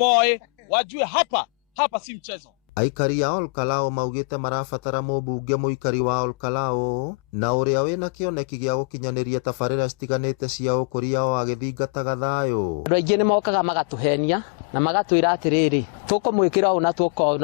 wamoe wajue hapa si mchezo. Aikari ya Olkalao maugite marabatara mũmbunge mũikari wa Olkalao na ũrĩa wĩna kĩoneki gĩa gũkinyanĩria tabarĩra citiganĩte cia ũkũria wa gĩthingataga thayũ. Andũ aingĩ nĩ mokaga magatũhenia na magatwĩra atĩrĩrĩ tũkũmwĩkĩra ũũ na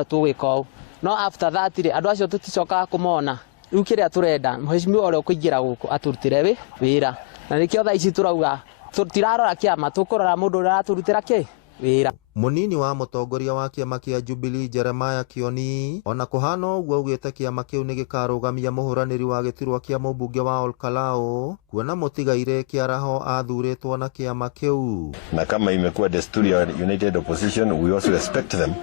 tũgwĩka ũũ, no after that andũ acio tũticokaga kũmona. Rĩu kĩrĩa tũrenda mheshimiwa ũrĩa ũkũingĩra gũkũ atũrutĩre wĩra, na nĩkĩo thaa ici tũrauga tũtirarora kĩama, tũkũrora mũndũ ũrĩa aratũrutĩra wĩra. Munini wa mũtongoria wa kĩama kĩa Jubilee Jeremiah Kioni ona kũhana ũguo augĩte kĩama kĩu nĩ gĩkarũgamia mũhũranĩri wa gĩturwa kĩa mũmbunge wa Olkalao kuona mũtigaire kĩaraho athurĩtwo na kĩama kĩu. Na kama imekuwa desturi ya United Opposition, we also expect them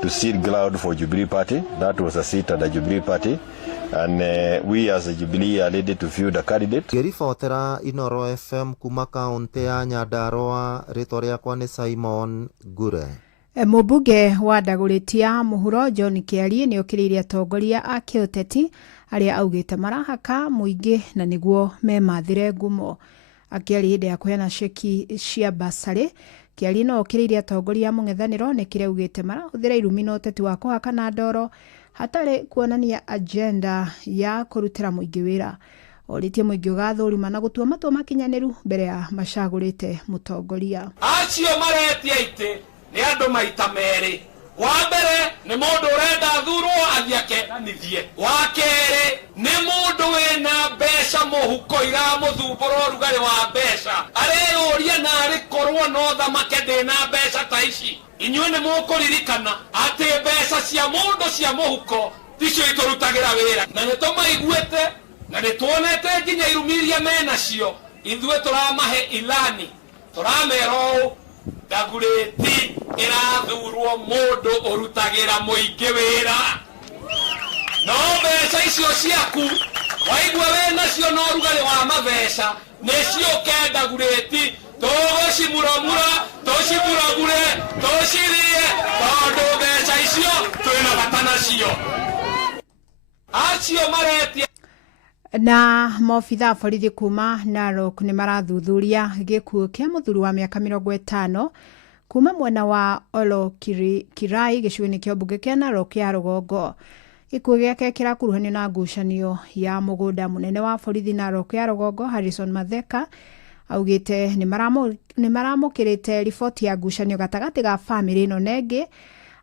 to seat ground for Jubilee Party. That was a seat at the Jubilee Party, and we as a Jubilee are ready to field a candidate. Ngĩribotera Inoro FM kuma kaunti ya Nyandarua, rĩtwa rĩakwa nĩ Simon Gure. Mũmbunge wa Ndagũrĩtia Mũhuro John Kĩari nĩ okĩrĩire atongoria a kĩũteti arĩa augĩte marahaka mũingĩ na nĩguo memathire ngumo. Akĩari hĩndĩ ya kũheana ceki cia basarĩ, Kĩari no okĩrĩire atongoria a mũng'ethanĩro nĩ kĩrĩa augĩte marahũthĩra irumi na ũteti wa kũhaka na ndoro hatarĩ kuonania agenda ya kũrutĩra mũingĩ wĩra. Oritie mũingĩ ũgathũrima na gũtua matua makinyanĩru mbere ya macagũrĩte mũtongoria. Acio maretia itĩ nĩ andũ maita merĩ. Wa mbere nĩ mũndũ ũrenda athurwo athiĩ akenanithie. Wa kerĩ nĩ mũndũ wĩna mbeca mũhuko iramũthumbũra ũrugarĩ wa mbeca. Areyũria na arĩkorwo no thamake ndĩna mbeca ta ici. Inyuĩ nĩ mũkũririkana atĩ mbeca cia mũndũ cia mũhuko ticio itũrutagĩra wĩra. Na nĩ tũmaiguĩte na nĩ tuonete nginya irumiria menacio. Ithuĩ tũramahe ilani. Tũramera ũũ Ndagũrĩti ĩrathurwo mũndũ ũrutagĩra mũingĩ wĩra. No mbeca icio ciaku waigua wĩnacio no ũrugarĩ wa mabeca nĩciũke Ndagũrĩti tũgũcimuramura tũcimuragure tũcirie tondũ mbeca icio twĩna bata nacio. Acio maretia. Na maobitha borithi kuma Narok nĩ marathuthuria gĩkuũ kĩa mũthuri wa mĩaka 50 kuma mwena wa Olokirai gĩcigo-inĩ kĩa mbunge kĩa Narok ya rũgongo. Gĩkuũ gĩake kĩrakuruhanio na ngucanio ya mũgũnda mũnene wa borithi Narok ya rũgongo Harrison Matheka augĩte nĩ maramũkĩrĩte riboti ya ngucanio gatagatĩ ga bamĩrĩ ĩno na ĩngĩ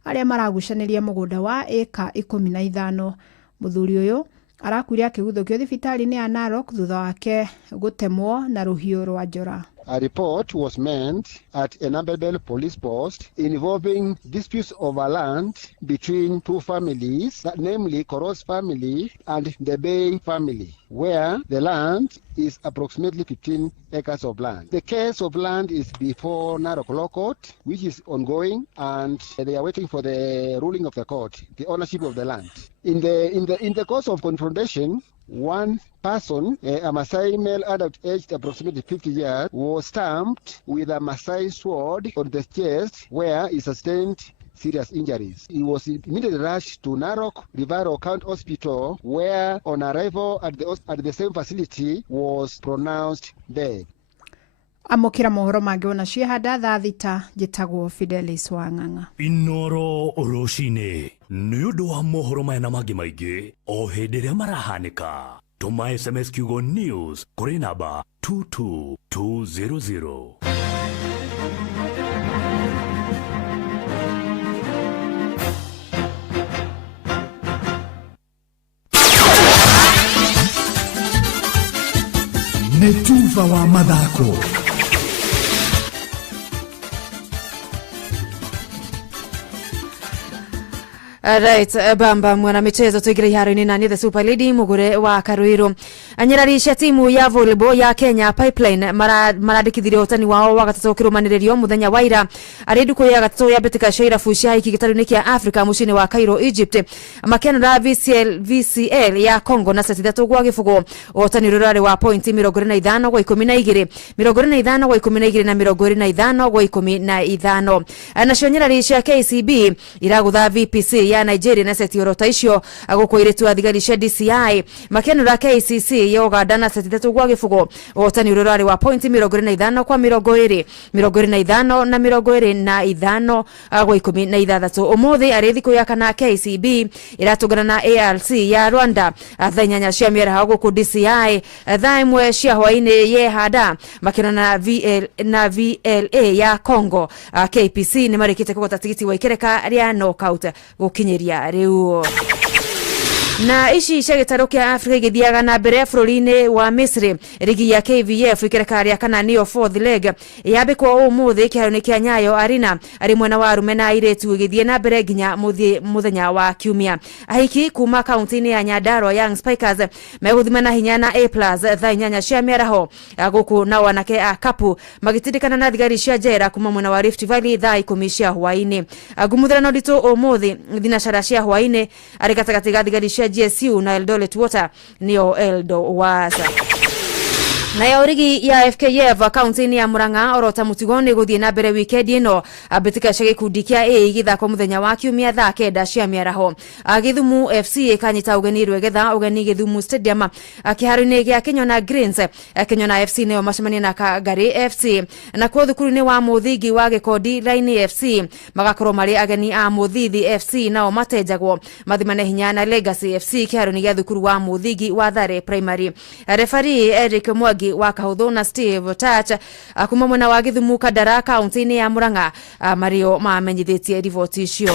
arĩa maragucanĩria mũgũnda wa ĩka 15. Mũthuri ũyũ arakuire akĩguthũkio thibitarĩ-inĩ ya Narok thutha wake gũtemwo na rũhiũ rwa njora. A report was made at Enabel police post involving disputes over land between two families, namely Koros family and the Bay family, where the land is approximately 15 acres of land. The case of land is before Narok Law Court, which is ongoing, and they are waiting for the ruling of the court, the ownership of the land. In the course of confrontation, one person, a Maasai male adult aged approximately 50 years, was stabbed with a Maasai sword on the chest where he sustained serious injuries. He was immediately rushed to Narok Referral County Hospital where on arrival at the same facility was pronounced dead. Amokira mohoro mangĩ ona ciehanda thaa thita njĩtagwo Fidelis Wang'ang'a. Inoro Oroshine nĩ ũndũ wa mohoro maya na mangĩ maingĩ o hĩndĩ ĩrĩa marahanĩka. Tũma SMS kiugo news kũrĩ namba 22200. Nĩ Tuva wa mathako. Right, bamba mwana michezo tuigire iharo-inĩ na the Super Lady Mugure wa Karuiru. Anyarari cia timu ya volleyball ya Kenya Pipeline marandikithirie hotani wao wa gatatu kirumanĩrĩrio muthenya wa ira arĩ nduku ya gatatu ya Betika Shaira Fusha iki gĩtarũ-inĩ kĩa Africa mũciĩ-inĩ wa Cairo Egypt makenora VCL ya Congo na seti 3 gwa gĩbũgũ. Hotani rũrarĩ wa point 25 gwa 12 25 gwa 12 na 25 gwa 15. Nacio nyarari cia KCB iragutha VPC ya ya Nigeria na seti orota icio aguko iretu athigari cia DCI makenura KCC ya Uganda na seti 3 gwa gifugo otani urorari wa point 25 kwa 20 25 na 25 gwa 16 umuthi arithiku ya kana KCB iratugana na ALC ya Rwanda athanyanya cia miera guku DCI thaimwe cia hwaine ye hada makenana na VLA ya Congo KPC ni marikite kugota tigiti wa ikereka ria knockout gukinyeria riu na ici cia gitaro kia Afrika igithiaga na mbere bũrũri-inĩ wa Misri rigi ya KVF ikereka ria kana niyo 4th leg yambikwo umuthi kihaaro-inĩ kia Nyayo Arena ari mwena wa arume na airetu igithie na mbere nginya muthenya wa kiumia ahiki kuma kaunti-inĩ ya Nyandarua Young Spikers meguthimana hinya na A+ thaa 8 cia mĩaraho guku na wanake a kapu magitindikana na thigari cia jera kuma mwena wa Rift Valley thaa 10 cia hwaĩ-inĩ ngumuthirano nditũ umuthi thinacara cia hwaĩ-inĩ ari gatagati ga thigari cia GSU na Eldoret Water niyo Eldo Wasa na ya origi ya FKF kaunti-inĩ ya Murang'a orota mutigo ni guthie na mbere weekend ino abitika cia gikundi kia A igithako muthenya wa kiumia thaa 9 cia mĩaraho Githumu FC ikanyita ugeni rwegetha ugeni Githumu Stadium kiharo-inĩ gia Kenyona Greens Kenyona FC neo macemania na Kagari FC na kwa thukuru-inĩ wa Muthingi wa Gikondi Line FC magakorwo mari ageni a Muthithi FC nao matejagwo mathimane hinya na Legacy FC kiharo-inĩ gia thukuru wa Muthingi wa Thare Primary referee Eric Mwangi wa Kahuthu na Steve Touch kuma mwena wa Githumu Kadara kaunti-inĩ ya Murang'a mario mamenyithĩtie riboti icio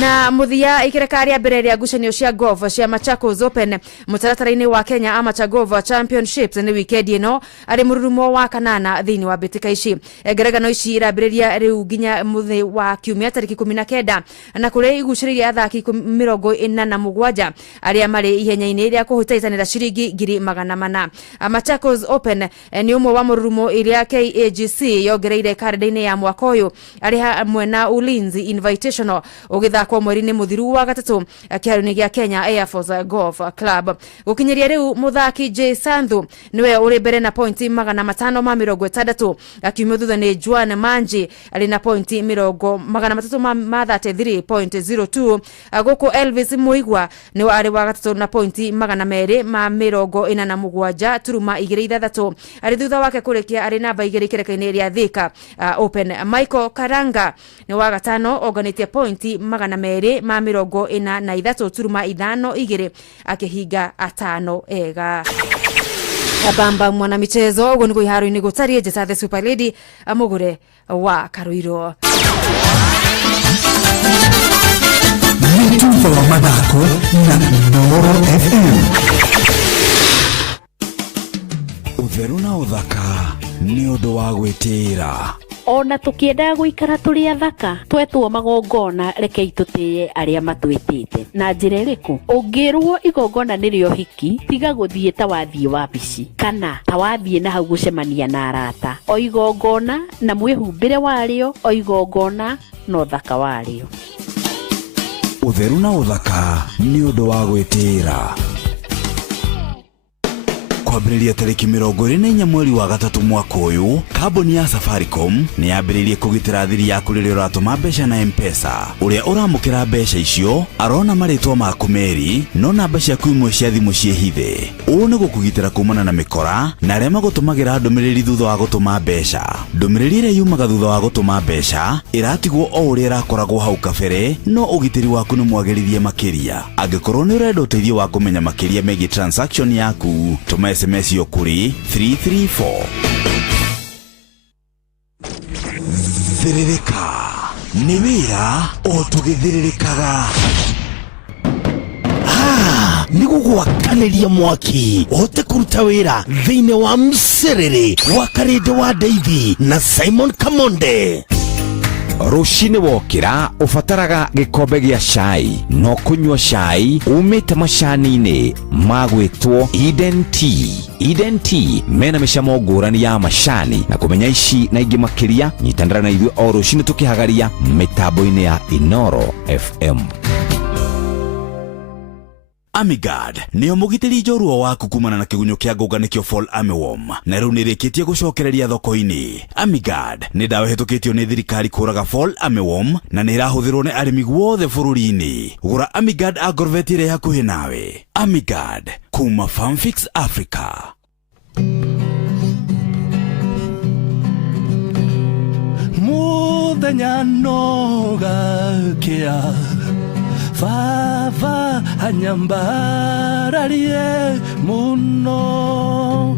na muthia ikerekaria mbere ya ngucanio cia golf cia Machakos Open mutaratara-inĩ wa Kenya Amateur Golf Championships ni weekend ino ari mururumo wa kanana thiini wa bitika ici ngerekano ici irambĩrĩria riu nginya muthi wa kiumia tariki 19 na kuri igucĩrĩria athaki 47 aria mari ihenya-inĩ ria kuhutaitanira ciringi 400,000 Machakos Open ni umwe wa mururumo iria KAGC yongereire karenda-inĩ ya mwaka uyu ari hamwe na Ulinzi Invitational thako mweri-inĩ muthiru wa gatatu kiharo-inĩ gia Kenya Air Force Golf Club gukinyeria riu muthaki J Sandhu niwe uri mbere na pointi 560 akiumia thutha ni Juan Manji ari na pointi 333.02 guku Elvis Muigwa niwe ari wa gatatu na pointi 247 turuma 26 ari thutha wake kurikia ari namba 2 ikereka-inĩ ria Thika Open Michael Karanga ni wa gatano oganitie pointi 243 turuma 5 akihinga 5 ega Bamba mwana michezo ugo niko iharo-inĩ gũtarie Jesa the Super Lady amugure wa Karuiro Mitufa wa madako na Noro FM Utheru na uthaka ni undu wa gwitira ona tukienda guikara turi athaka twetwo magongona reke itutie aria matwitite na njira iriku ungirwo igongona nirio hiki tiga guthie ta wathie wabici kana ta wathie na hau gucemania na arata o igongona na mwihumbire wario o igongona no thaka wario utheru na uthaka ni undu wa gwitira kwambĩrĩria tarĩki 24 mweri wa gatatu mwaka ũyũ kambuni ya Safaricom nĩ yambĩrĩirie kũgitĩra thiri yaku rĩrĩa ũratũma mbeca na M-Pesa ũrĩa ũramũkĩra mbeca icio arona marĩtwa maku merĩ no namba ciaku imwe cia thimũ ciĩhithe ũũ nĩ gũkũgitĩra kumana na mĩkora na arĩa magũtũmagĩra ndũmĩrĩri thutha wa gũtũma mbeca ndũmĩrĩri ĩrĩa yumaga thutha wa gũtũma mbeca ĩratigwo o ũrĩa ĩrakoragwo hau kabere no ũgitĩri waku nĩ mwagĩrithie makĩria angĩkorwo nĩ ũrenda ũteithio wa kũmenya makĩria megiĩ transaction yaku tũma SMS yo kuri 334 Thiririka ni wira o tugithiririkaga ni gugwakanĩria mwaki ote kuruta wira thĩinĩ wa mserere wa Karĩndĩ wa Ndeithi na Simon Kamonde Rushini wokira ufataraga gikombe gya chai no kunywa chai umite macani-inĩ magwĩtwo Eden Tea. Eden Tea mena mĩcamo ngũrani ya macani na kumenya ici na ingĩ makĩria nyitanĩra na ithuĩ o rũcinĩ tũkĩhagaria mĩtambo-inĩ ya Inoro FM. Amigad nĩo mũgitĩri njorua waku kumana na kĩgunyũ kĩa ngũnga nĩkĩo fall armyworm, na rĩu nĩrĩkĩtie gũcokereria thoko-inĩ. Amigad nĩ ndawa ĩhetũkĩtio nĩ thirikari kũraga fall armyworm na nĩ ĩrahũthĩrwo nĩ arĩmi guothe bũrũri-inĩ. Gũra Amigad agrovet ĩrĩa hakuhĩ nawe. Amigad kuma Farmfix Africa. Muthenya nogakia Fava anyambararie muno.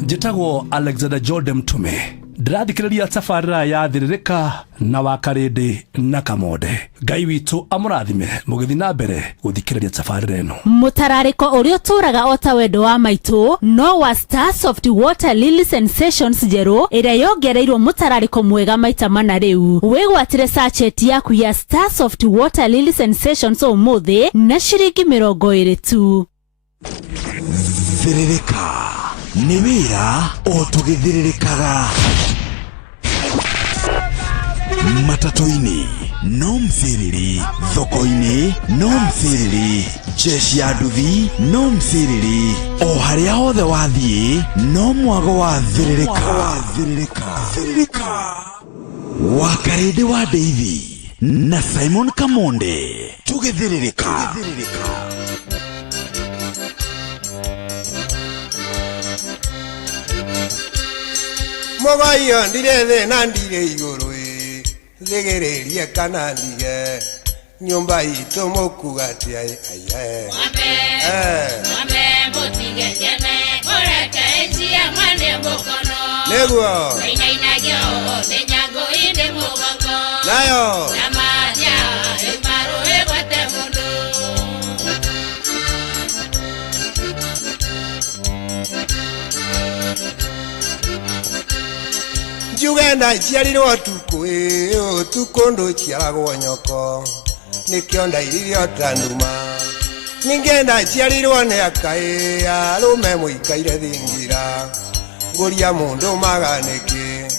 Njĩtagwo Alexander Jordan Mtume. Ndĩrathikĩrĩria tabarĩra ya Thĩrĩrĩka na Wakarĩndĩ na Kamonde. Ngai witũ amũrathime mũgĩthiĩ na mbere gũthikĩrĩria tabarĩra ĩno. Mũtararĩko ũrĩa ũtũraga o ta wendo wa maitũ no wa Starsoft Water Lily Sensations njerũ ĩrĩa yongereirwo mũtararĩko mwega maita mana rĩu. Wĩgwatĩre sachet yaku ya Starsoft Water Lily Sensations ũmũthĩ na ciringi 20 tu. Thĩrĩrĩka nĩ wĩra o tũgĩthĩrĩrĩkaga. Matatu-inĩ no mthĩrĩri, thoko-inĩ no mthĩrĩri, jeshi ya nduthi no mthĩrĩri, o harĩa hothe wathiĩ no mwago wa thĩrĩrĩka. Wakarĩndĩ wa Ndeithi na Simon Kamonde tũgĩthĩrĩrĩka. Mogayo ndire na ndire iguru zegererie kana ndige nyumba ito mokugati ai Mwambe mutige jene koreke echia mwane mokono Neguo Inainagyo nenyago inde mugongo Nayo Namadya imaru egwate mundu Jugenda chiariro tuko tukondo chiarago nyoko nikionda iririo tanduma ningenda chiariro ne akae arume muikaire thingira nguria mundu maganiki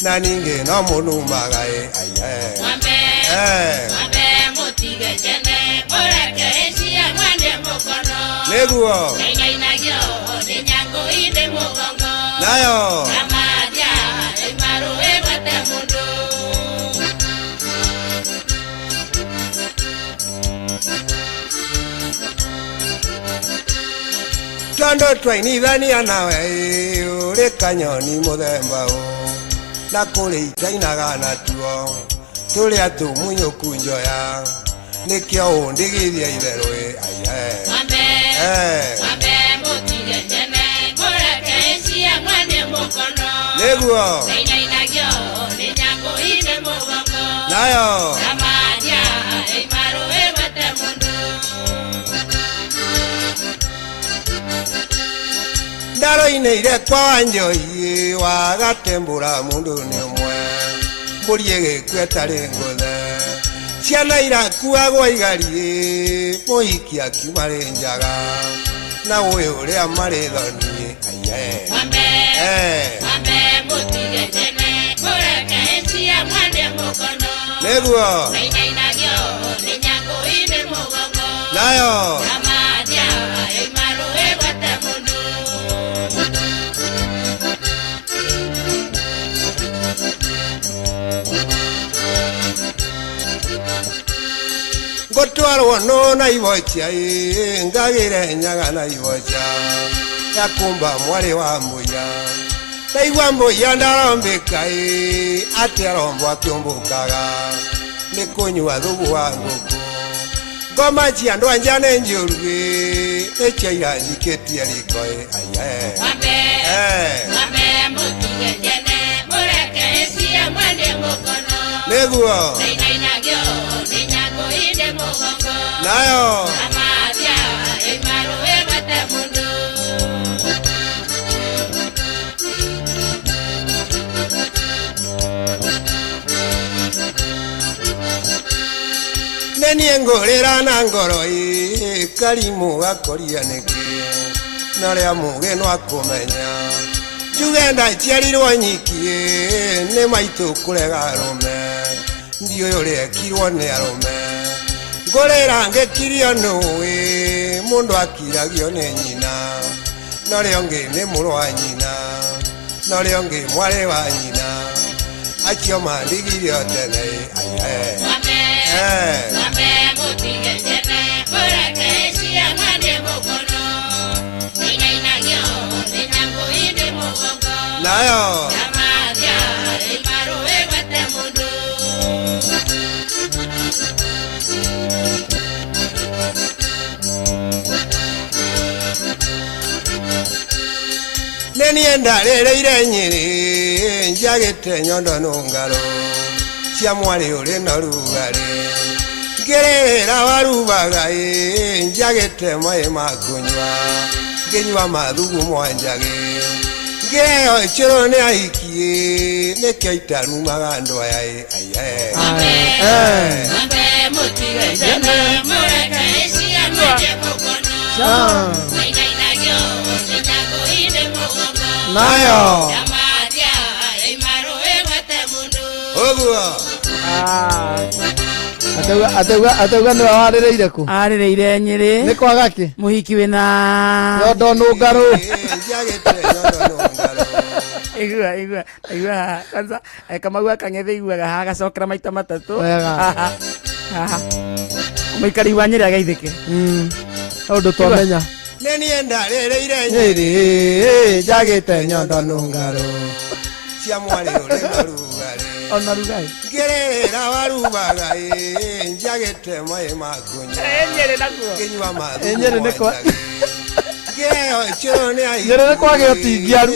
na ninge no munu magae Mwambe mutige jene koreke echia mwane mokono Neguo Inainagyo nenyago inde mugongo Nayo Tondo twaini thania nawe uri kanyoni muthemba na kuri itainaga natuo turi atumunyuku njoya nikio undigithia itherũ Mwambe mutige jene koreke echia mwane mukono Neguo Inainagyo nenyago inde mugongo Nayo Namadya imaru egwate mundu Ndaro-inĩ irekwa wanjoi wagatembũra mũndũ nĩ ũmwe mbũri ĩgĩkua ĩtarĩ ngũthe ciana irakuagwo igari mũhiki akiuma rĩ njaga na ũyũ ũrĩa marĩ thoni Mwambe mutige jene koreke echia mwane mukono Neguo Inainagyo nenyago inde mugongo Nayo Namadya imaru egwate mundu ngotwarwo no na ivocha ngagĩre nyaga na ivocha yakumba mwarĩ wa mbũya ndaigua mbũya ndarombĩka atĩ arombo akĩũmbũkaga nĩ kũnyua thubu wa ngũkũ ngoma cia andũ anja nĩ njũru nĩ ciaira njikĩtie riko Mwambe mutige jene koreke echia mwane mukono Neguo Inainagyo nenyago inde mugongo Nayo Namadya imaru egwate mundu nenie ngũrĩra na ngoro karimu gakoria nĩkĩ na rĩa mũgĩ no akũmenya njugenda ciarirwo nyiki nĩ maitũ kũrega arũme ndiũĩ ũrĩa ekirwo nĩ arũme ngũrĩra ngĩkirio nũĩ mundu akiragio ni nyina no rio ngi ni muru wa nyina no rio ngi mwari wa nyina acio mandigirio tene nayo nenienda rĩrĩire Nyĩrĩ njagĩte nyondo nũngaro cia mwarĩ ũrĩ na rugarĩ ngĩrĩra warubaga njagĩte maĩ ma kũnyua ngĩnyua mathugumo njagĩ ngĩheo ĩkĩrwo nĩ ahiki nĩkĩo itarumaga andũ aya nayo atauga nä warä ku arä rä ire Nyĩrĩ nä kwaga kä må hiki wä na nyondo nå ngarå igua kwanza Kamau akang'ethe iguaga hagacokera maita matatũ mũikari wa Nyĩrĩ ageithĩke å ndå twamenya nenienda rĩrĩire Nyĩrĩ njagĩte nyondo nå ngarå cia mwarĩ ũrĩ na rugarĩ ona rugarĩ ngĩrĩra warubaga njagĩte maĩ ma kũnyua ngĩnyua Nyĩrĩ nĩ kwa ngĩheo ĩkĩrwo nĩ ahiki Nyĩrĩ nĩ kwagĩa ũtingiaru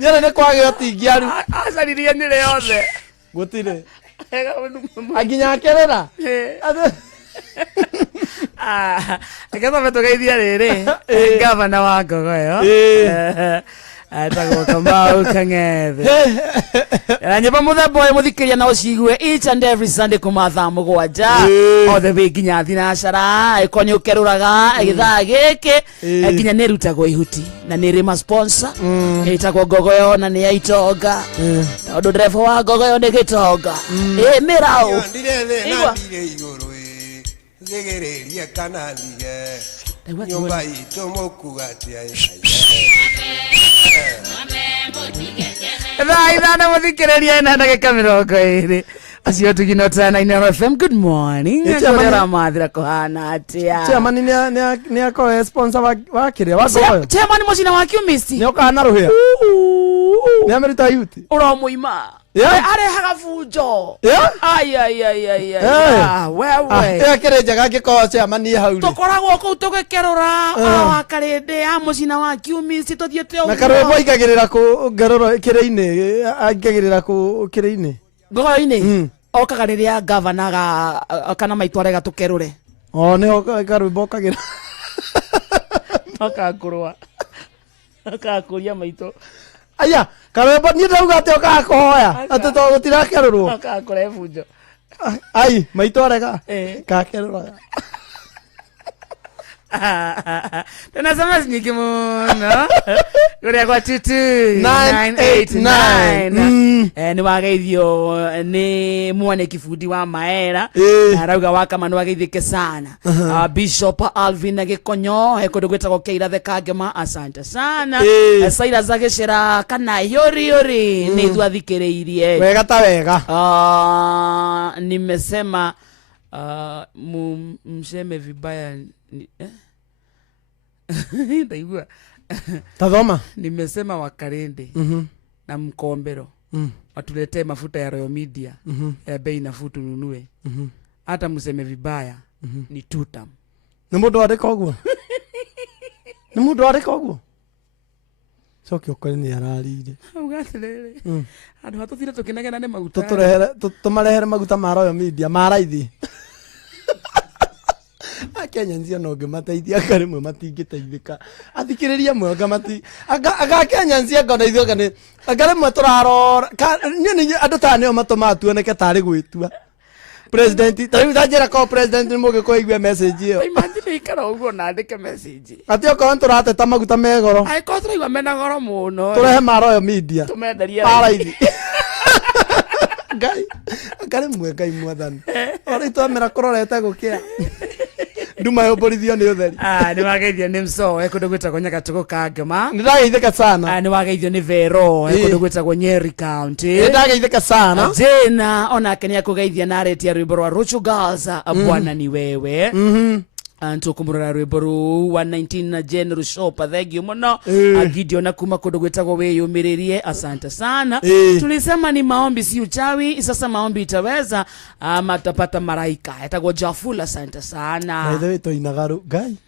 Nyĩrĩ nĩ kwagĩa ũtingiaru acaririe Nyĩrĩ yothe gũtirĩ anginya akerera Aketha tugeithia rĩrĩ gavana wa Ngogoyo atagwo Kamau Kang'ethe na nyĩmbo mũthemba ũyũ mũthikĩria no ciigue each and every Sunday kuma thaa mũgwanja othe wĩ nginya thinacara ĩkonye ũkerũraga gĩthaa gĩkĩ nginya nĩ ĩrutagwo ihuti na nĩ ĩrĩ ma-sponsor ĩtagwo Ngogoyo na nĩ ya itonga tondũ ndereba wa Ngogoyo nĩ gĩtonga mĩraũ gegererie kana ndige nyumba itũ mũkugatia thaa ithano mũthikĩrĩria ĩna ndagĩka 20 acio tugino tana Inooro FM. Good morning ngora mathira kuhana atia chairman nĩ akoe sponsor wa kĩrĩa wa Ngogoyo chairman mũcina wa Kiumisi nĩ okana rũhĩa nĩ amerita yuti ũromuima arehaga bunjo wewe kĩrĩ njega ngĩkorwo chairman nĩ hau tũkoragwo kũu tũgĩkerũra wa Karĩndĩ ya mũcina wa Kiumisi tũthiĩte na Karũmbo aingagĩrĩra kũ ngerũro kĩrĩ-inĩ aingagĩrĩra kũ kĩrĩ-inĩ Ngogoyo-inĩ okaga rĩrĩa gavana kana maitũ arega tũkerũre nĩ Karũmbo okagĩra akakũrũa akakũria maitũ aya Karũmbo niĩ ndauga atĩ okaga kũhoya atĩ to gũtirakerũrwo akakũre bunjo ai maitũ arega kakerũraga tunasema nyingi muno kuria kwa 22989 ni wageithio ni mwane kifundi wa Maera arauga wakama ni wageithike sana Bishop Alvin Gikonyo ekundi gwetagwo Kĩirathe Kangema asante sana Saira Zagicera kana yori ni thwathikĩrĩirie wega ta wega nimesema mseme vibaya ndaigua tathoma nimesema Wakarende na Mkombero watuletee mafuta ya Royal Media ya bei nafuu tununue hata mseme vibaya ni tutam nĩ mũndũ arĩka ũguo nĩ mũndũ arĩka ũguo coki ũkore nĩ ararire ugatirĩrĩ andũ hatuthire tũkĩnegena nĩ maguta tũmarehere maguta ma Royal Media ma raithi Kenya nzio no ngĩmateithia karĩmwe matingĩteithĩka athikĩrĩria mwega mati aga Kenya nzio ngona ithio kana karĩmwe tũrarora nĩ andũ ta nĩo matũmaga tuoneke tarĩ gwĩtua president tarĩu njĩra ko president nĩ mũgĩkũigua message ĩyo imagine ikara ũguo na andĩke message atĩ okorwo tũrateta maguta me goro aĩkorwo tũraigua mena goro mũno tũrehe ma Royal Media tũmenderie raithi Ngai akare Ngai mwathani ori to mera kororete gukia nduma yoborithio ni utheri ni wageithio ni mso ekundu gwitagwo Nyagatugu Kangema ni ndageithika sana ni wageithio ni Vero ekundu gwitagwo Nyeri County ni ndageithika sana Jena ona kenya kugeithia na aretia rwimbo rwa Ruchu Girls Bwana ni wewe antu kumurora rwimbo ru 119 na General Shop thegio muno Gideon na kuma kundu gwitagwo wiyumiririe asante sana tulisema ni maombi si uchawi sasa maombi itaweza ama tutapata maraika etagwo Jafula asante sana na ithe to inagaru Ngai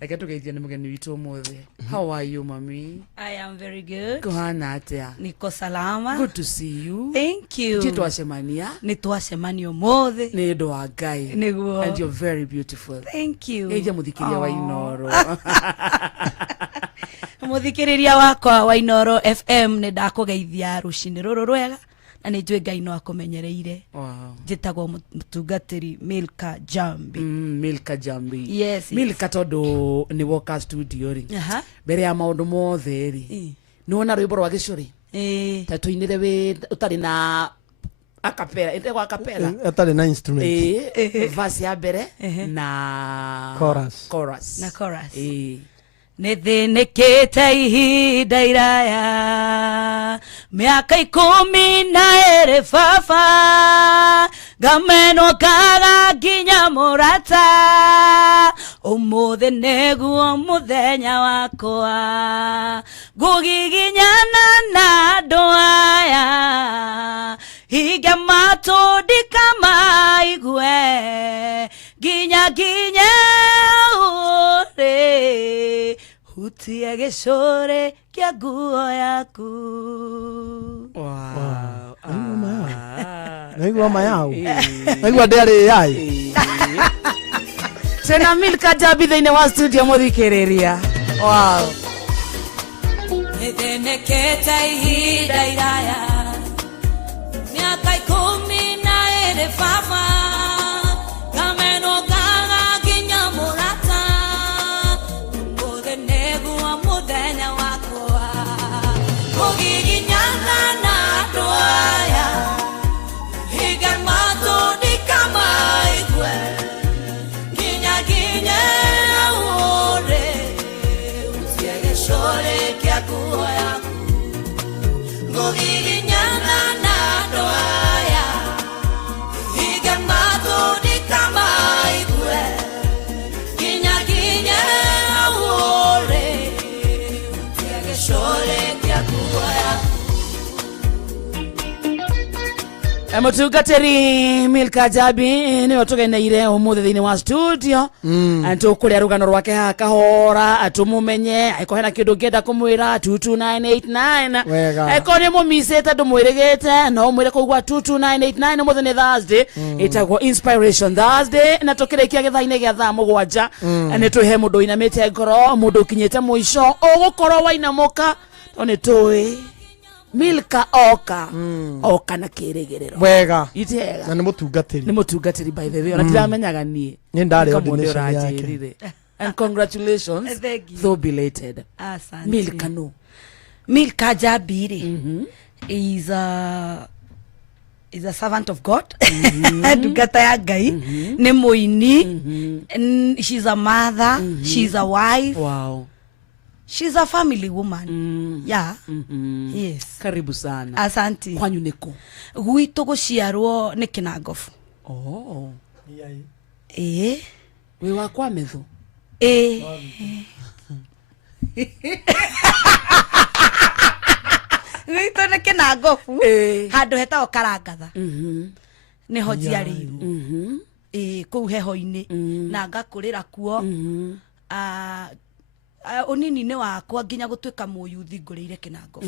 Eke geithia ni mugeni witu muthi. How are you, mommy? I am very good. Kuhana atia? Niko salama. Good to see you. Thank you. Twacemania? Nitwacemania muthi. Ni ndo wa Ngai. Niguo. And you're very beautiful. Thank you. Eja muthikiria wa Inoro. Muthikiriria wakwa wa Inoro FM ni ndakugeithia rucini ruru rwega na ni njwe Ngai no akumenyereire. Wow. Jitagwo mutungatiri Milka Jambi. Milka Jambi. Yes. Milka todo ni woka studio ri. Bere ya maundu mothe ri. Nuona rwimbo rwa gicuri. Tatu inire we utari na acapella, ete acapella. Atari na instrument. Verse ya bere na chorus. Na chorus. Nithinikite ihinda iraya miaka 12 baba ngameno kaga nginya murata umuthi niguo muthenya wakwa ngugiginyana na andu aya higa matundika maigue nginya ure hutia gicure kia nguo yaku. Wow. Naigua mayau. Naigua ndari yai. Tena Milka Jambi thĩinĩ wa studio muthikiriria. Wow. Nithenekete ihinda iraya miaka 12 baba ngameno gaga nginya murata umuthi niguo muthenya wakwa ngugiginyana na andu aya higa matundika maigue nginya ure utie gicuri kia nguo yaku ngugiginyana na andu aya higa matundika maigue nginya ure utie gicuri kia nguo yaku. Mutungatiri Milka Jambi ni watugeneire umuthi thĩinĩ wa studio antu kuria rugano rwake hakahora atumumenye aiko hena kindu ngenda kumwira 22989 aiko ni mumisete ndumwirigite no mwire kugwa 22989 umuthi ni Thursday itagwo Inspiration Thursday na tukirikia githaine gya thaa 7 ni tuhe mundu inamite ngoro mundu ukinyite muico ugukorwo wainamuka one tui Milka oka oka na kirigiriro wega itega na ni mutungatiri by the way ona tiramenyaga nie ni ndari audition yake and congratulations so belated. Asante. Milka no Milka Jambi is a servant of God. Ndungata ya Ngai ni muini. She's a mother, she's a wife. Wow. She's a family woman. Yeah. Yes. Karibu sana. Asante. Kwanyu niko. Gwitu guciarwo ni Kinangofu. Oh. We wa kwa metho. Gwitu ni Kinangofu. Handu hetagwo Karangatha. Niho njiarĩirwo. Kũu heho-inĩ na ngakurĩra kuo. Unini-inĩ wakwa nginya gũtuĩka mũyuthi ngũrĩire Kinangofu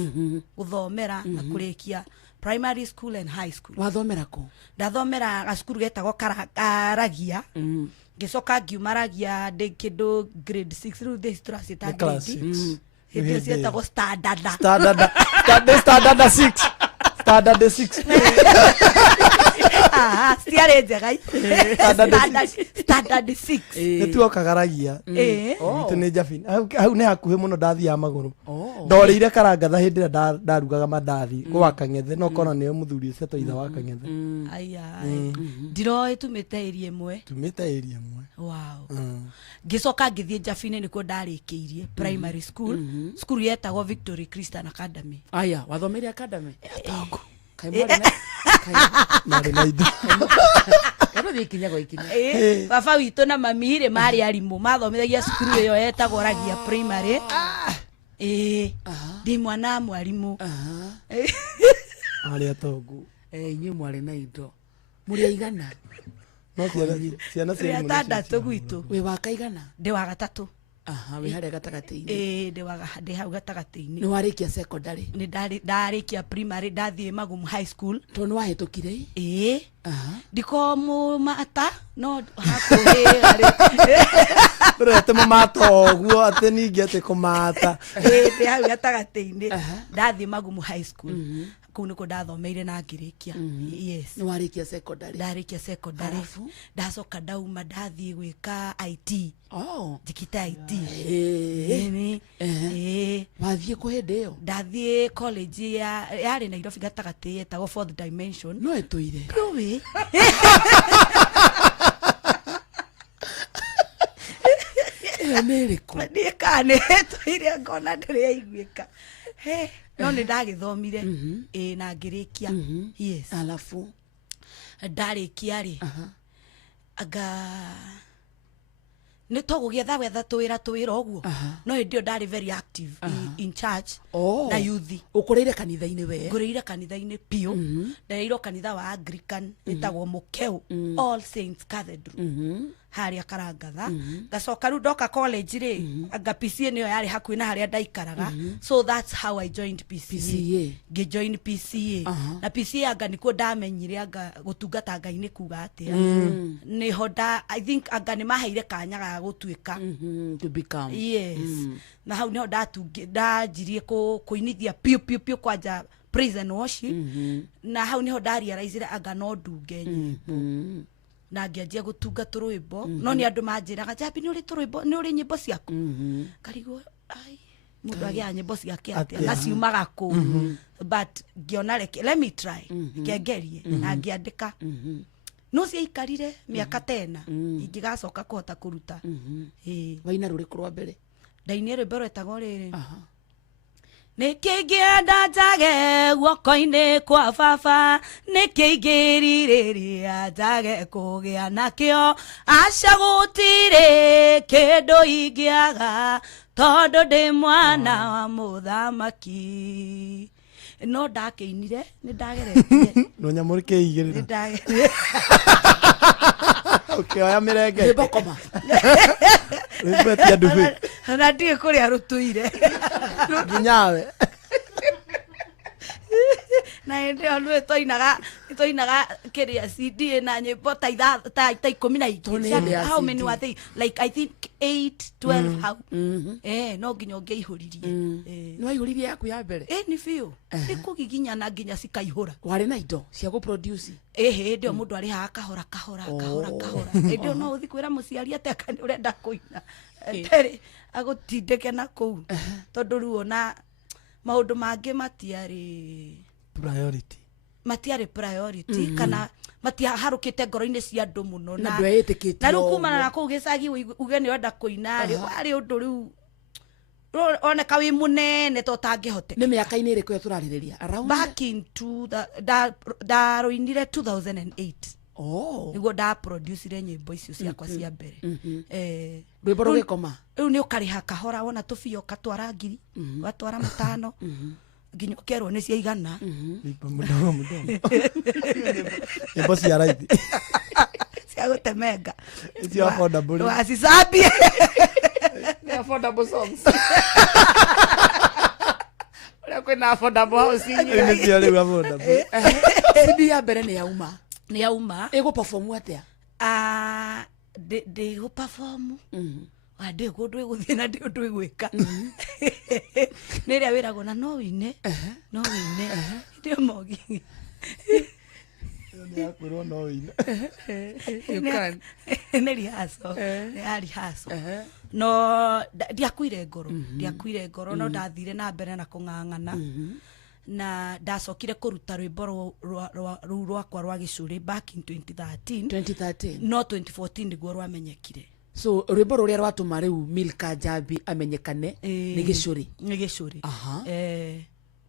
gũthomera na kũrĩkia primary school and high school. Wathomera kũ? Ndathomera gacukuru getagwo Karagia. Ngicoka ngiuma Ragia ndĩ kĩndũ grade 6 rĩu thĩ tũraciĩta grade 6. Hĩndĩ ciĩtagwo standard 6. Stiare njega. Standard 6. Nituokagaragia. Itu ni Jafin. Hau ni hakuhe muno ndathi ya maguru. Ndorire karangatha hindi ndarugaga mandathi kwa Kang'ethe no kona ni muthuri ucio toitha wa Kang'ethe. Aya. Ndiro tumite area imwe. Wow. Gicoka ngithie Jafine nikuo ndarikiirie primary school. School yetagwo Victory Christian Academy. Aya, wathomeire academy? Tongo. Mari na indo. Kana thikinya go ikinya. Baba witũ na mami rĩ marĩ arimũ mathomithagia cukuru ĩyo yetagwo Ragia Primary. Ndi mwana mwarimũ. Arĩa tongu. Inyuĩ mwarĩ na indo. Mũrĩ aigana? No ciana cia mũno. Tandatu gwitũ. Wĩ wa kaigana? Ndi wa gatatũ. Wĩ harĩa gatagati-inĩ. Ndi hau gatagati-inĩ. Nĩ warĩkia secondary? Nĩ ndarĩkia primary ndathiĩ Magumu High School. To nĩ wahĩtũkire? Ndiko mũmata no hakuhĩ arĩ. Ndũrete mũmata ũguo atĩ ningĩ atĩ kũmata. Ndi hau gatagati-inĩ ndathiĩ Magumu High School. Kau niko ndathomeire na ngĩrĩkia. Yes. Nĩ warĩkia secondary? Ndarĩkia secondary. Ndacoka ndauma ndathiĩ gwĩka IT. Njikita IT. Wathiĩ kũ hĩndĩ ĩyo? Ndathiĩ college yarĩ Nairobi gatagati yetagwo Fourth Dimension. No ĩtũire? Nĩũĩ? Ĩyo nĩ ĩrĩkũ? Niĩ kana nĩ ĩtũire ngona ndĩrĩaiguĩka. No nĩ ndagĩthomire na ngĩrĩkia. Yes. Alafu ndarĩkia rĩ anga nĩ tũgũgĩetha twĩra ũguo no hĩndĩ ĩyo ndarĩ very active in church na youth. Ũkũrĩire kanitha-inĩ we? Ngũrĩire kanitha-inĩ piũ. Ndareirwo kanitha wa Anglican wĩtagwo Mũkeu All Saints Cathedral harĩa Karangatha. Ngacoka rĩu ndoka college rĩ anga PCA nĩyo yarĩ hakuhĩ na harĩa ndaikaraga. So that's how I joined PCA. Ngĩjoin PCA na PCA anga nĩkuo ndamenyire anga gũtungata Ngai nĩ kuga atĩa. Nĩho I think anga nĩ maheire kanya ga gũtuĩka to become. Yes. Na hau nĩho ndanjirie kũinithia piũ kwanja praise and worship. Na hau nĩho ndarealize anga no ndunge nyĩmbo. Na ngĩanjia gũtungatwo rwĩmbo no nĩ andũ manjĩraga Jabi nĩ ũrĩ nyĩmbo ciaku. Ngarigwo ai mũndũ agĩa nyĩmbo ciake atĩa na ciumaga kũ. But ngĩona let me try ngĩangerie na ngĩandĩka. No ciaikarire mĩaka 10 ingĩgacoka kũhota kũruta. Waina rũrĩkũ rwa mbere? Ndainĩ rwĩmbo rwĩtagwo rĩrĩ Nikĩngĩenda njage guoko-inĩ kwa baba nikĩingĩrirĩria njage kũgĩa nakĩo aca gũtirĩ kĩndũ ingĩaga tondũ ndĩ mwana wa mũthamaki. No ndakĩinire nĩ ndageretie no nyamũ kĩigĩrĩra ndageretie ũkĩoya mĩrenge rwĩmbo koma rwĩmbetia ndubi na ndiĩ kũrĩa rũtũire nginyawe na hĩndĩ ĩyo nĩtwainaga kĩrĩa CD na nyĩmbo ta 12. How many were they? Like I think 8, 12 how. No nginya ũngĩihũririe. Nĩ waihũririe yaku ya mbere? Nĩ biũ. Nĩ kũgiginyana nginya cikaihũra. Warĩ na indo cia gũproduce? Hĩndĩ ĩyo mũndũ arĩhaga kahora. Hĩndĩ ĩyo no ũthi kwĩra mũciari atĩ aka nĩ ũrenda kũina terĩ agũtindĩke na kũu tondũ rĩu ona maũndũ mangĩ matiarĩ priority kana matiaharũkĩte ngoro-inĩ cia andũ mũno na rĩu kumana na kũu gĩcagi uge nĩ ũrenda kũina warĩ ũndũ rĩu oneka wĩ mũnene to tangĩhote. Nĩ mĩaka-inĩ ĩrĩkũ ĩyo tũrarĩrĩria? Back in ndarũinire 2008 nĩguo ndaproducire nyĩmbo icio ciakwa cia mbere. Rwĩmbo rũgĩkoma rĩu nĩ ũkarĩha kahora wona tũbia ũgatwara 1000 ũgatwara 500 nginya ũkerwo nĩ ciaigana. Nyĩmbo cia raithi cia gũtemenga cia affordable wacicambie affordable songs ũrĩa kwĩna affordable housing nĩ cia rĩu affordable. CD ya mbere nĩ yauma ĩgũperform atĩa? Ndĩgũperform ndĩ kũndũ ĩgũthiĩ na ndĩ ũndũ ĩgwĩka nĩ ĩrĩa wĩragwo na no wĩine ndĩ mogi kwirwo no wina nä rihaco nä yarihaco no ndiakuire ngoro no ndathire na mbere na kũng'ang'ana na ndacokire kũruta rwĩmbo rũu rwakwa rwa gĩcũrĩ back in 2013 no 2014 nĩguo rwamenyekire. So rwĩmbo rũrĩa rwatũma rĩu Milka Njambi amenyekane nĩ gĩcũrĩ.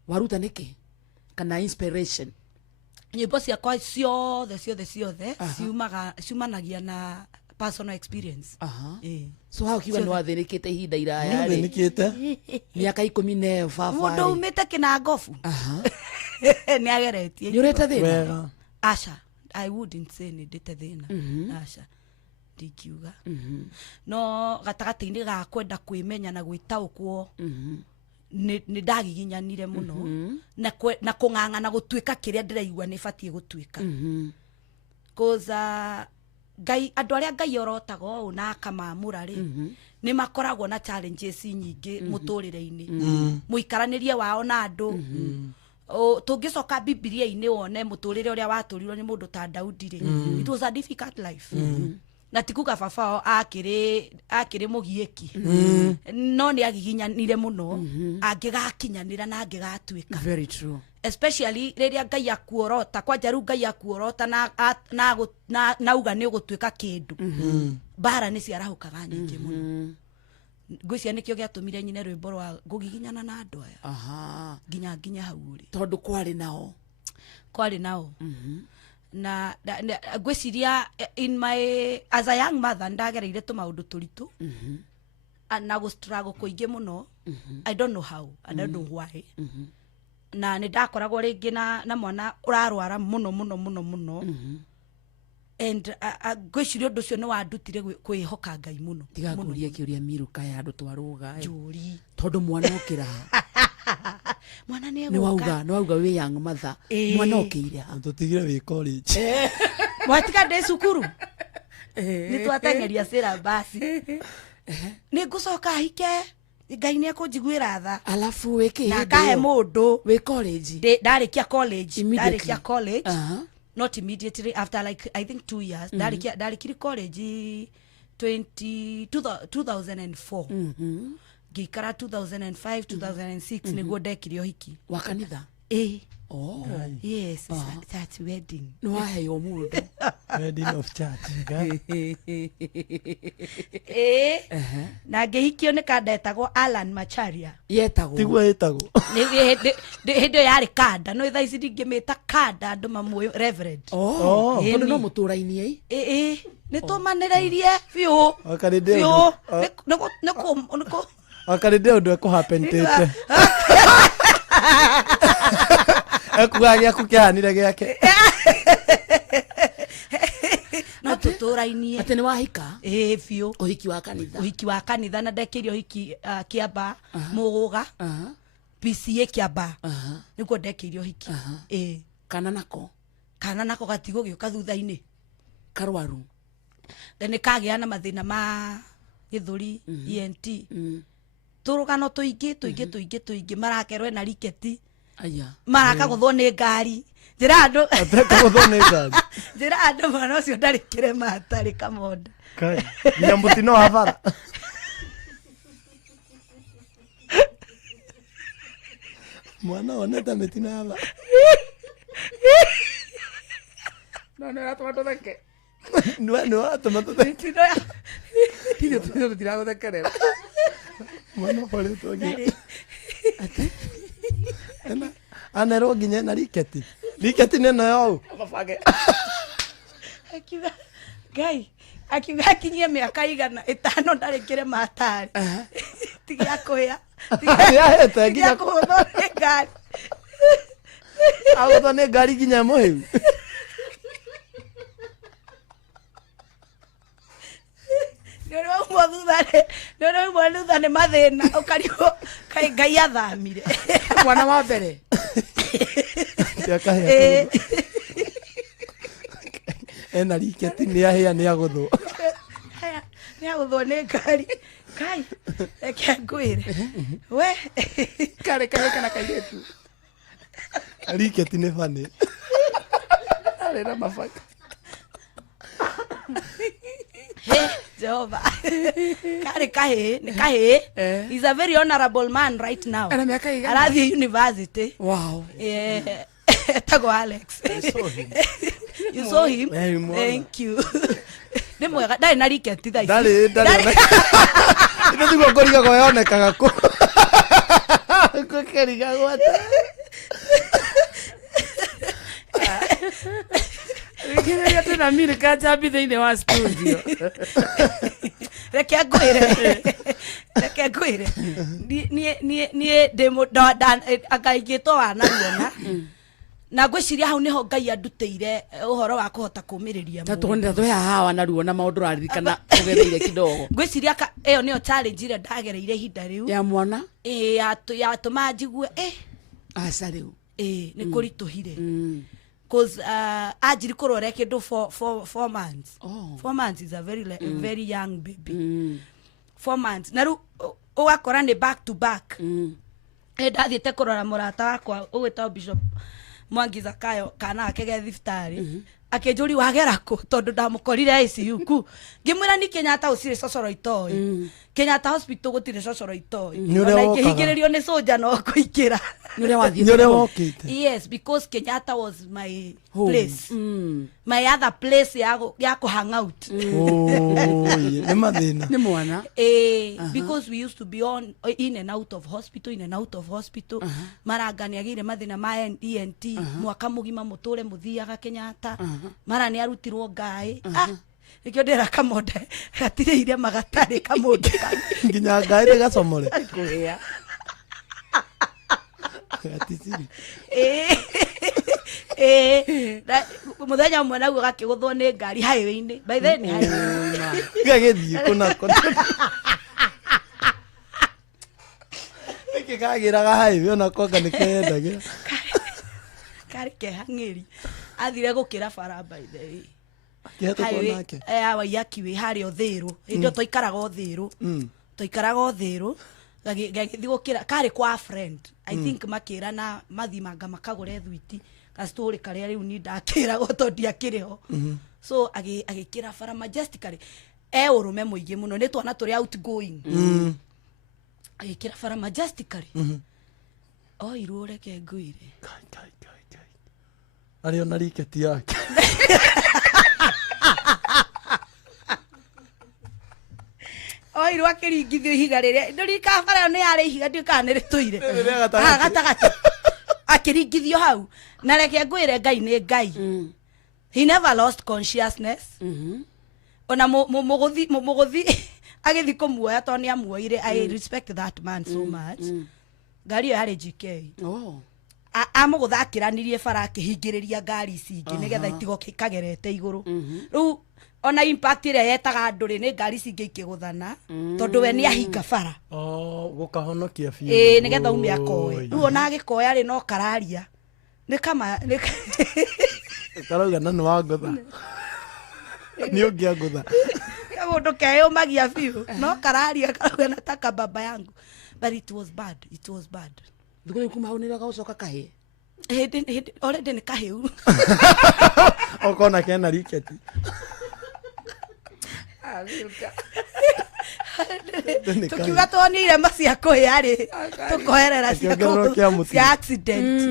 Waruta nĩkĩ kana inspiration? Nyĩmbo ciakwa ciothe ciumanagia na personal experience. So how kiwa no athĩnĩkĩte ihinda iraya mĩaka 14 mũndũ umĩte kĩnangobu nĩ ageretie nĩ ũrĩte thĩna? Aca, I wouldn't say nĩ ndĩte thĩna. Aca ndikiuga no gatagatĩ-inĩ ga kwenda kwĩmenya na gwĩtaũkwo nĩ ndagiginyanire mũno na kũng'ang'ana gũtuĩka kĩrĩa ndĩraigua nĩ batiĩ gũtuĩka. Ngai andũ arĩa Ngai orotaga ũũ na akamamũra rĩ nĩ makoragwo na challenges nyingĩ mũtũrĩre-inĩ mũikaranĩrie wao na andũ. Tũngĩcoka Bibilia-inĩ wone mũtũrĩre ũrĩa watũrirwo nĩ mũndũ ta Daudi rĩ, it was a difficult life. Na tikuga baba akĩrĩ mũgiĩki no nĩ agiginyanire mũno angĩgakinyanĩra na angĩgatuĩka. Very true. Especially rĩrĩa Ngai akuorota kwanja rĩu Ngai akuorota na uga nĩ ũgũtuĩka kĩndũ mbara nĩ ciarahũkaga nyingĩ mũno. Ngwĩciria nĩkĩo gĩatũmire nyine rwĩmbo rwa gũgiginyana na andũ aya nginya hau rĩ tondũ kwarĩ nao na ngwĩciria in my as a young mother ndagereire tũmaũndũ tũritũ na gũstruggle kũingĩ mũno. I don't know how, I don't know why. Na nĩ ndakoragwo rĩngĩ na mwana ũrarwara mũno and ngwĩciria ũndũ ũcio nĩ wandutire kwĩhoka Ngai mũno. Tigakuria kĩũria Milka ya andũ twarũga njũri tondũ mwana ũkĩra mwana nĩ nĩ wauga wĩ young mother mwana ũkĩira tũtigire wĩ college mwatiga ndĩ cukuru nĩ twateng'eria syllabus nĩ ngũcoka hike Ngai nĩ akũnjiguĩra tha alafu wĩkĩ na kahe mũndũ wĩ college ndarĩkia college not immediately after like I think 2 years ndarĩkirie college 2004 ngĩikara 2005 2006 nĩguo ndekire ũhiki wa kanitha. Yes, church wedding. No waheo mũndũ wedding of church na ngĩhikio nĩ kandetagwo Alan Macharia. Tiguo yetagwo hĩndĩ ĩyo yarĩ kanda no thaa ici ndingĩmĩta kanda andũ mamũĩ reverend. Tondũ no mũtũra-inĩ nĩ tũmanĩrĩirie biũ akarĩndĩ ũndũ ekũhapentĩte ekuga gĩaku kĩhanire gĩake no tũtũra-inĩ atĩ nĩ wahika biũ ũhiki wa kanitha na ndekĩire ũhiki Kĩamba Mũgũga PCA Kĩamba nĩguo ndekĩire ũhiki. Kana nako gatigũgĩũka thutha-inĩ karwaru nĩ kagĩa na mathĩna ma gĩthũri ENT tũrũgano tũingĩ marakerwo na riketi marakagũthwo nĩ ngari njĩra andũ mwana ũcio ndarĩ kĩrema atarĩ kamonda nginya mũtino wa bara mwana wonete mĩtino ya bara no nĩ ratũma tũtheke nĩ watũma tũtheke tũtiragũthekerera mwana ũkoretwo anerwo nginya na riketi nĩno yau akiuga akinyie mĩaka 5 ndarĩ kĩrema atarĩ tiga kũhĩa tiga kũhũthwo nĩ ngari agũthwo nĩ ngari nginya mũhĩu nĩũraumwo thutha nĩ mathĩna ũkarigwo kaĩ Ngai athamire mwana wa mbere ena riketi nĩahĩa nĩagũthwo nĩ ngari Kai reke ngwĩre we karĩ kana kairĩtu riketi nĩ bani arĩ na mabaka Jehova. Kahe. He's a very honorable man right now. Ana miaka igana? Arathi university. Wow. Tago Alex. I saw him. You saw him? Thank you. Ni mwega ndari na riketi tha ici. Ndari. Ito tiguo ngoriga go yonekaga ku. Kukeriga gwata. Wikira tena mimi kajabi thĩinĩ wa studio. Reke ngwire. Niĩ ndĩmũ akaigĩtwo wanaruona. Na ngwĩciria hau niho Ngai andutĩire ũhoro wa kũhota kũmĩrĩria mũndũ. Tatũnda tũhe hawa na ruo na maũndũ raririkana ũgereire kidogo. Ngwĩciria ĩyo nĩyo challenge ĩrĩa ndagereire ihinda rĩu. Ya mwana? Yatũma njigue aca rĩu. Nĩ kũritũhire. Cause ajiri kurore kindu for 4 months. 4 months is a very young baby. 4 months. Na ru ugakora ni back to back. Ndathiĩte kurora mũrata wakwa ũgwĩtwo Bishop Mwangi Zakayo kana akege thibitarĩ. Akĩnjũri wagera kũ tondũ ndamũkorire ICU ku. Ngĩmwĩra ni Kenyatta ũcirĩ cocoro itoi. Kenyatta hospital gũtirĩ cocoro itoi. Na ikĩhingĩrĩrio nĩ soja no kũingĩra. Yes, because Kenyatta was my place. My other place ya ku hang out. Ni mathina. Ni mwana. Because we used to be in and out of hospital. Maranga nĩ agire mathina ma ENT. Mwaka mũgima mũtũre mũthiaga Kenyatta. Mara nĩ arutirwo ngai. Nikio ndĩra kamonde gatirĩ iria magatarĩ kamonde. Nginya ngai nĩ gacomore. Kũhĩa. Muthenya ũmwe naguo gakĩgũthwo nĩ ngari highway-inĩ. By the way gagĩthiĩ kũnako. Nĩkĩ kagĩraga highway onako nĩ kendagira. Karĩ kehang'ĩri. Athire gũkĩra bara by the way. Kĩhetũkwo nake. Waiyaki wĩ harĩa Ũthĩĩrũ. Hĩndĩ ĩyo twaikaraga Ũthĩĩrũ. Gagĩthiĩ gũkĩra karĩ kwa friend. I think makĩra na mathimanga makagũre thwiti. Gastori karĩa rĩu ni ndakĩragwo tondũ ndiakĩrĩho. So agĩkĩra bara majestically. Ũrũme mũingĩ mũno nĩ twana tũrĩ outgoing. Agĩkĩra bara majestically. Iruo reke ngũire. Arĩ ona riketi yake. Iruo akĩringithio ihiga rĩrĩa ndũrika bara nĩ yarĩ ihiga ndĩka nĩ rĩtũire. Gatagatĩ. Akĩringithio hau. Na reke ngwĩre Ngai nĩ Ngai. He never lost consciousness. Ona mũgũthi agĩthi kũmuoya tondũ nĩ amuoire. I respect that man so much. Ngari ĩyo yarĩ GK. Amũgũtha akĩranirie bara akĩhingĩrĩria ngari ici ingĩ nĩgetha itigoke ikagerete igũrũ. Rĩu ona impact ĩrĩa yetaga ndũrĩ nĩ ngari ici ingĩ ikĩgũthana tondũ we nĩ ahinga bara. Gũkahonokia biũ. Nĩgetha ume akoe. Rĩu ona agĩkoya rĩ no kararia. Nĩ kama karauga na nĩ wangũtha. Nĩ ũngĩangũtha. Mũndũ keyũmagia biũ no kararia karauga nataka baba yangu. But it was bad. Thukuru kuma hau nĩrega gũcoka kahĩ. Already nĩ kahĩu. Okona kena riketi. Tukiuga tuonire irema cia kũhĩa rĩ tũkoherera cia accident.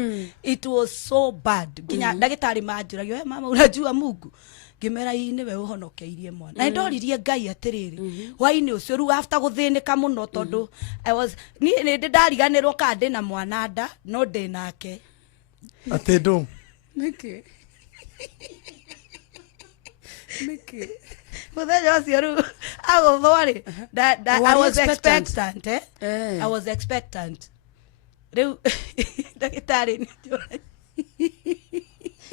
It was so bad. Nginya ndagĩtarĩ manjũragio mama unajua Mungu ngĩmera nĩ we ũhonokeirie mwana. Na ndoririe Ngai atĩrĩrĩ hwaĩ-inĩ ũcio rĩu after gũthĩnĩka mũno tondũ nĩ ndariganĩrwo kana ndĩ na mwana nda no ndĩ nake. Atĩ ndũ nĩkĩ muthenya ũcio rĩu agũthwo rĩ I was expectant. Rĩu ndagĩtarĩ nĩ